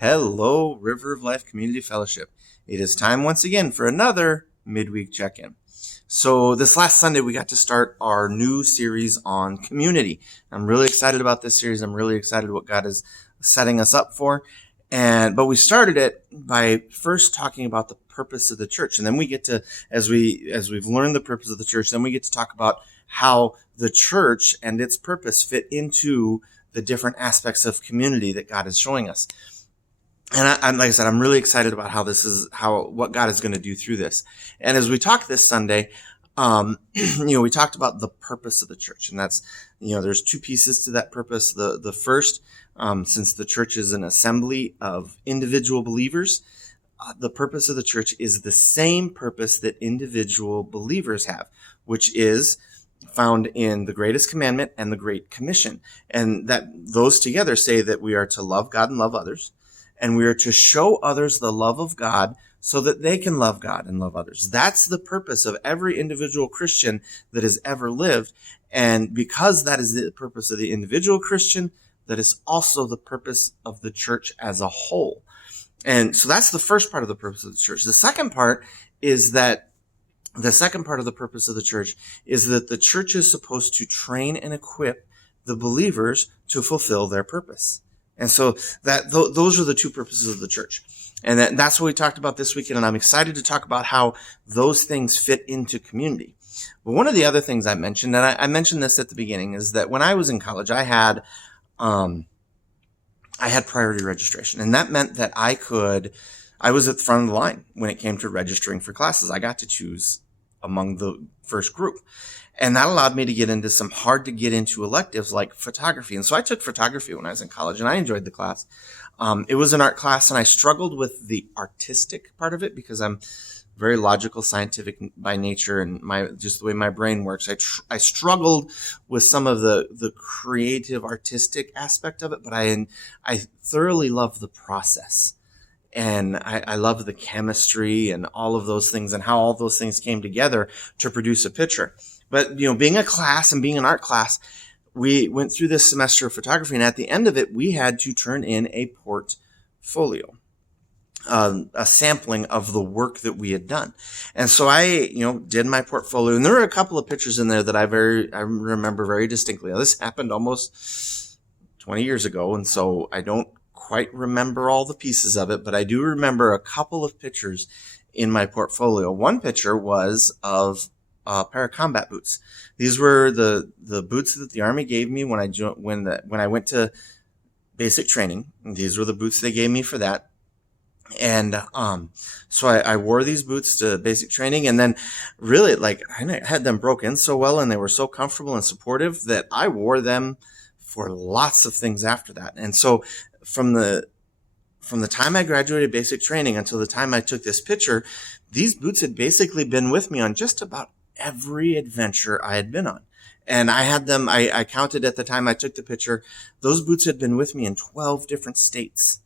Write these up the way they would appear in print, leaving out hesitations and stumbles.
Hello, River of Life Community Fellowship. It is time once again for another midweek check-in. So this last Sunday, we got to start our new series on community. I'm really excited about this series. I'm really excited what God is setting us up for. But we started it by first talking about the purpose of the church. And then we get to, as we've learned the purpose of the church, then we get to talk about how the church and its purpose fit into the different aspects of community that God is showing us. And like I said, I'm really excited about what God is going to do through this. And as we talked this Sunday, we talked about the purpose of the church, and that's, there's two pieces to that purpose. The first, since the church is an assembly of individual believers, the purpose of the church is the same purpose that individual believers have, which is found in the greatest commandment and the Great Commission. And that those together say that we are to love God and love others. And we are to show others the love of God so that they can love God and love others. That's the purpose of every individual Christian that has ever lived. And because that is the purpose of the individual Christian, that is also the purpose of the church as a whole. And so that's the first part of the purpose of the church. The second part of the purpose of the church is that the church is supposed to train and equip the believers to fulfill their purpose. And so those are the two purposes of the church. And that's what we talked about this weekend. And I'm excited to talk about how those things fit into community. But one of the other things I mentioned, and I mentioned this at the beginning, is that when I was in college, I had priority registration. And that meant that I was at the front of the line when it came to registering for classes. I got to choose among the first group. And that allowed me to get into some hard to get into electives like photography. And so I took photography when I was in college, and I enjoyed the class. It was an art class, and I struggled with the artistic part of it because I'm very logical, scientific by nature, and just the way my brain works. I struggled with some of the creative, artistic aspect of it, but I thoroughly love the process. And I love the chemistry and all of those things and how all those things came together to produce a picture. But, being a class and being an art class, we went through this semester of photography, and at the end of it, we had to turn in a portfolio, a sampling of the work that we had done. And so I, did my portfolio, and there were a couple of pictures in there that I remember very distinctly. Now, this happened almost 20 years ago, and so I don't quite remember all the pieces of it, but I do remember a couple of pictures in my portfolio. One picture was of a pair of combat boots. These were the boots that the Army gave me when I went to basic training. And these were the boots they gave me for that. And so I wore these boots to basic training, and then really, I had them broken so well, and they were so comfortable and supportive that I wore them for lots of things after that. And so from the time I graduated basic training until the time I took this picture, these boots had basically been with me on just about every adventure I had been on. And I had them, I counted at the time I took the picture, those boots had been with me in 12 different states.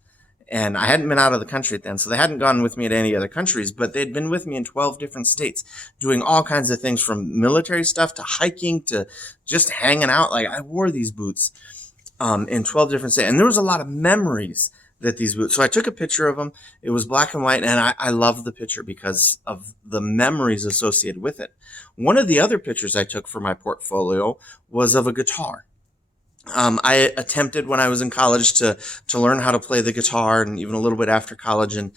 And I hadn't been out of the country then, so they hadn't gone with me to any other countries, but they'd been with me in 12 different states, doing all kinds of things from military stuff to hiking to just hanging out. I wore these boots in 12 different states. And there was a lot of memories that these boots. So I took a picture of them. It was black and white, and I love the picture because of the memories associated with it. One of the other pictures I took for my portfolio was of a guitar. I attempted when I was in college to learn how to play the guitar, and even a little bit after college, and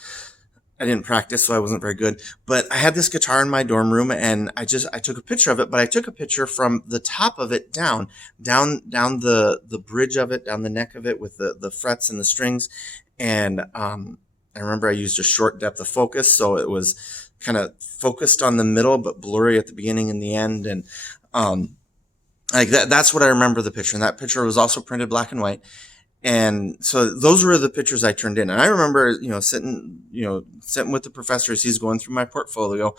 I didn't practice, so I wasn't very good. But I had this guitar in my dorm room, and I took a picture of it, but I took a picture from the top of it down the bridge of it, down the neck of it with the frets and the strings. And I remember I used a short depth of focus, so it was kind of focused on the middle, but blurry at the beginning and the end. And that's what I remember the picture. And that picture was also printed black and white. And so those were the pictures I turned in. And I remember, sitting with the professor as he's going through my portfolio,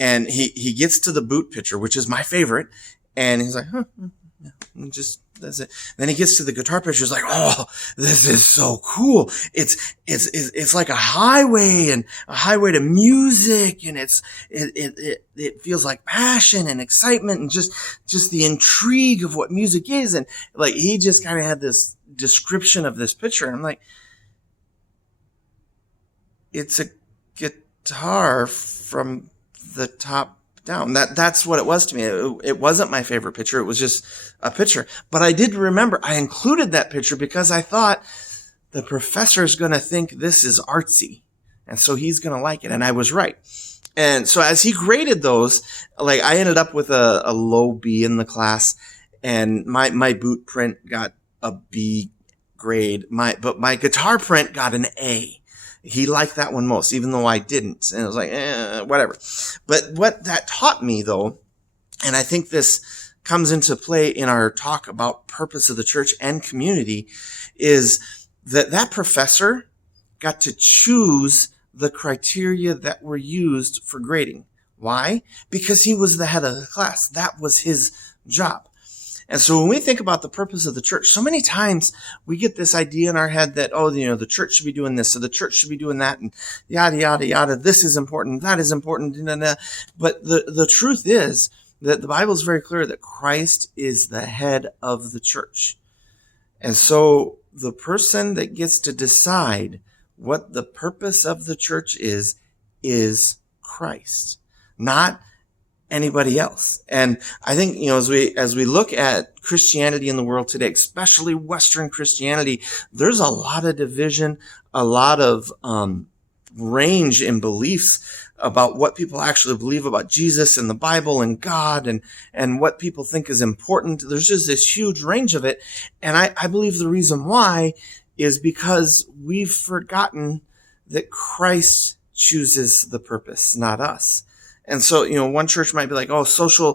and he gets to the boot picture, which is my favorite. And he's like, yeah, that's it. Then he gets to the guitar picture. He's like, oh, this is so cool. It's like a highway to music. And it feels like passion and excitement and just the intrigue of what music is. And he just kind of had this description of this picture. And I'm like, it's a guitar from the top down. That's what it was to me. It wasn't my favorite picture. It was just a picture. But I did remember I included that picture because I thought the professor is going to think this is artsy. And so he's going to like it. And I was right. And so as he graded those, like I ended up with a low B in the class, and my boot print got a B grade. But my guitar print got an A. He liked that one most, even though I didn't. And it was like, whatever. But what that taught me, though, and I think this comes into play in our talk about purpose of the church and community, is that professor got to choose the criteria that were used for grading. Why? Because he was the head of the class. That was his job. And so when we think about the purpose of the church, so many times we get this idea in our head that, the church should be doing this, so the church should be doing that, and yada, yada, yada. This is important. That is important. But the truth is that the Bible is very clear that Christ is the head of the church. And so the person that gets to decide what the purpose of the church is Christ, not anybody else. And I think, as we look at Christianity in the world today, especially Western Christianity, there's a lot of division, a lot of range in beliefs about what people actually believe about Jesus and the Bible and God and what people think is important. There's just this huge range of it. And I believe the reason why is because we've forgotten that Christ chooses the purpose, not us. And so, one church might be like, social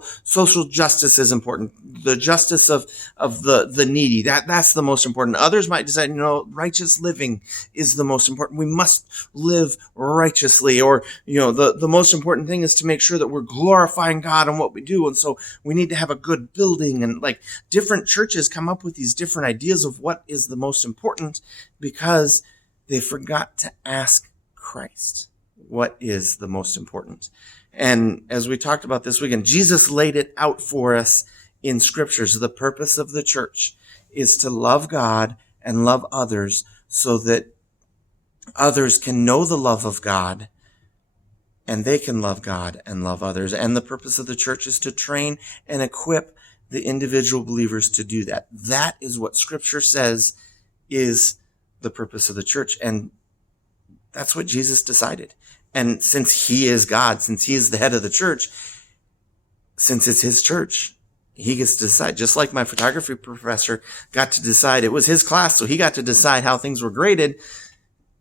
justice is important. The justice of the needy, that's the most important. Others might decide, righteous living is the most important. We must live righteously. Or, the most important thing is to make sure that we're glorifying God in what we do. And so we need to have a good building. And like different churches come up with these different ideas of what is the most important because they forgot to ask Christ, what is the most important? And as we talked about this weekend, Jesus laid it out for us in scriptures. The purpose of the church is to love God and love others so that others can know the love of God and they can love God and love others. And the purpose of the church is to train and equip the individual believers to do that. That is what scripture says is the purpose of the church. And that's what Jesus decided. And since he is God, since he is the head of the church, since it's his church, he gets to decide. Just like my photography professor got to decide, it was his class, so he got to decide how things were graded.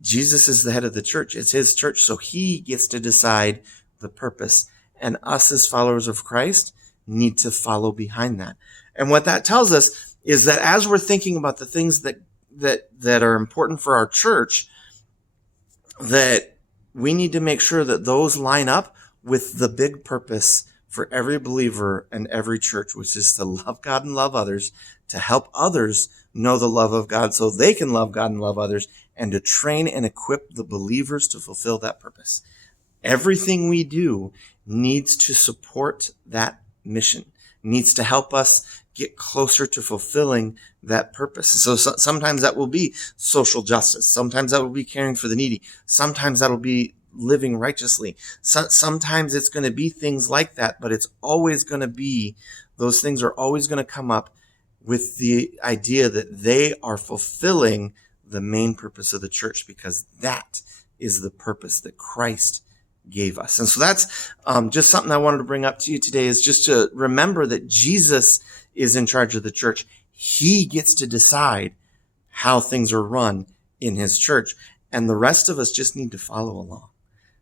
Jesus is the head of the church. It's his church, so he gets to decide the purpose. And us as followers of Christ need to follow behind that. And what that tells us is that as we're thinking about the things that are important for our church, that we need to make sure that those line up with the big purpose for every believer and every church, which is to love God and love others, to help others know the love of God so they can love God and love others, and to train and equip the believers to fulfill that purpose. Everything we do needs to support that mission, needs to help us get closer to fulfilling that purpose. So sometimes that will be social justice. Sometimes that will be caring for the needy. Sometimes that'll be living righteously. Sometimes it's going to be things like that, but it's always going to be, those things are always going to come up with the idea that they are fulfilling the main purpose of the church, because that is the purpose that Christ gave us. And so that's just something I wanted to bring up to you today, is just to remember that Jesus is in charge of the church. He gets to decide how things are run in his church, and the rest of us just need to follow along.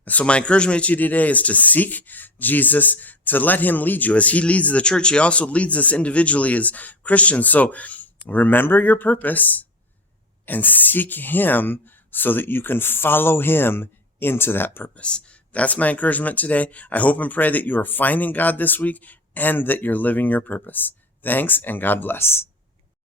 And so my encouragement to you today is to seek Jesus, to let him lead you. As he leads the church, he also leads us individually as Christians. So remember your purpose and seek him so that you can follow him into that purpose. That's my encouragement today. I hope and pray that you are finding God this week and that you're living your purpose. Thanks, and God bless.